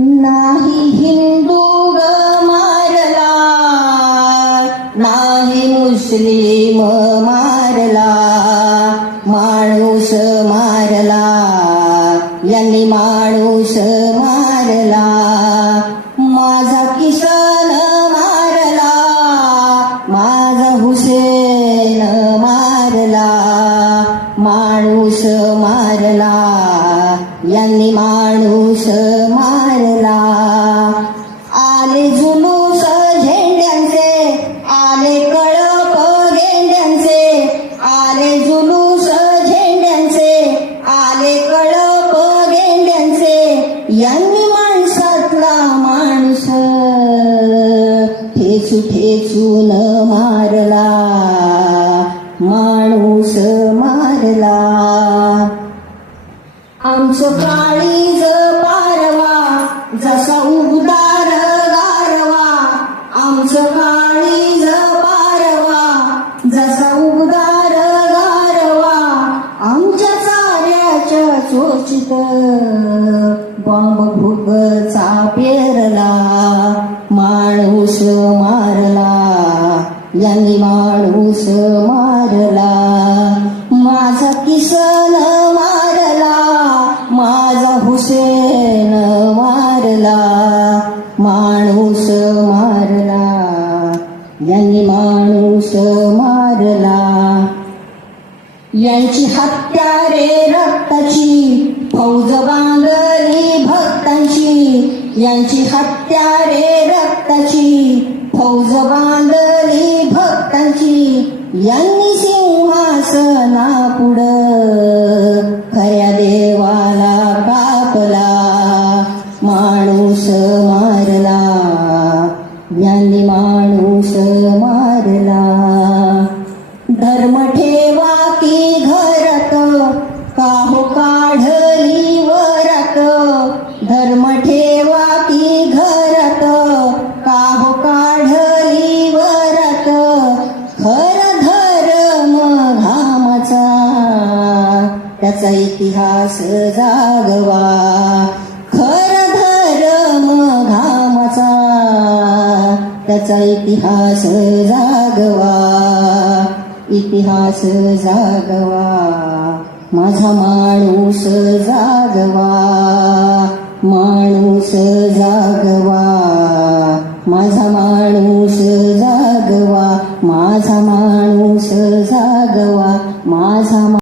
नाही हिंदू ग मारला, नाही मुस्लिम मारला, माणूस मारला, यांनी माणूस मारला. माझा किसन मारला, माझा हुसेन मारला, माणूस मारला, यांनी माणूस मारला. आले जुलूस झेंड्यांचे, आले कळप गेंड्यांचे, आले जुलूस झेंड्यांचे, आले कळप गेंड्यांचे, यांनी माणसातला माणूस ठेचू ठेचून मारला, माणूस मारला. आमचं काळीज पारवा, जसा उबदार गारवा, आमचं काळीज पारवा, जसा उबदार गारवा, आमच्या चाऱ्याच्या चोचीत बॉम्ब भुगचा पेरला, माणूस मारला, यांनी माणूस मारला. माझा किसन मारला, माझा हुसेन मारला, माणूस मारला, यांनी माणूस मारला. यांची हत्या रे रक्ताची, फौज बांधली भक्तांची, यांची हत्या रे रक्ताची, फौज बांधली भक्तांची, यांनी सिंहासना पुढं खऱ्या देवाला कापला, माणूस मारला, यांनी माणूस मारला. धर्म ठेवा की घरात, काहो काढली वरात, धर्म ठेवा की घरात, काहो काढली वरात, खरा धर्म घामाचा, त्याचा इतिहास जागवा, खरा धर्म घामाचा, त्याचा इतिहास जागवा, इतिहास जागवा, माझा माणूस जागवा, माणूस जागवा.